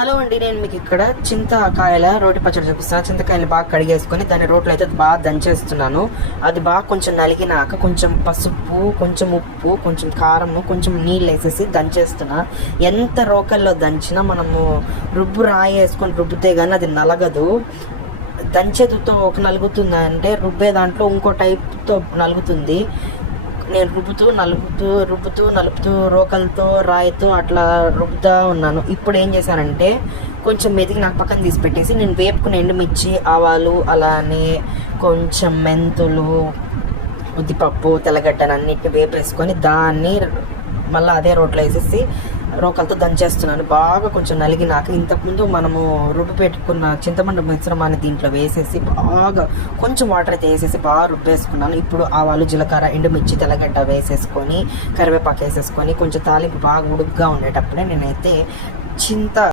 Hello అండి, నేను మీకు ఇక్కడ చింతకాయల రోటి పచ్చడి చూపిస్తాను. చింతకాయలు బాగా కడిగేసుకొని దాని రోట్లో అయితే బాగా దంచేస్తున్నాను. అది బాగా కొంచెం నలిగినాక కొంచెం పసుపు, కొంచెం ఉప్పు, కొంచెం కారము, కొంచెం నీళ్ళు వేసేసి దంచేస్తున్నా. ఎంత రోకల్లో దంచినా మనము రుబ్బు రాయి వేసుకొని రుబ్బితే కానీ అది నలగదు. దంచేదుతో ఒక నలుగుతుంది అంటే రుబ్బే దాంట్లో ఇంకో టైప్తో నలుగుతుంది. నేను నలుపుతూ రోకలతో రాయితో అట్లా రుబ్బుతూ ఉన్నాను. ఇప్పుడు ఏం చేశానంటే కొంచెం మెదిగి నాకు పక్కన తీసి పెట్టేసి నేను వేపుకుని ఎండుమిర్చి, ఆవాలు, అలానే కొంచెం మెంతులు, ఉద్దిపప్పు, తెల్లగడ్డను అన్నిటిని వేపేసుకొని దాన్ని మళ్ళీ అదే రోట్లో వేసేసి రోకలతో దంచేస్తున్నాను. బాగా కొంచెం నలిగినాక ఇంతకుముందు మనము రుబ్బు పెట్టుకున్న చింతపండు మిశ్రమాన్ని దీంట్లో వేసేసి బాగా కొంచెం వాటర్ అయితే వేసేసి బాగా రుబ్బేసుకున్నాను. ఇప్పుడు ఆవాలు, జీలకర్ర, ఎండుమిర్చి, తెల్లగడ్డ వేసేసుకొని కరివేపాకు వేసేసుకొని కొంచెం తాలింపు బాగా ఉడుకుగా ఉండేటప్పుడే నేనైతే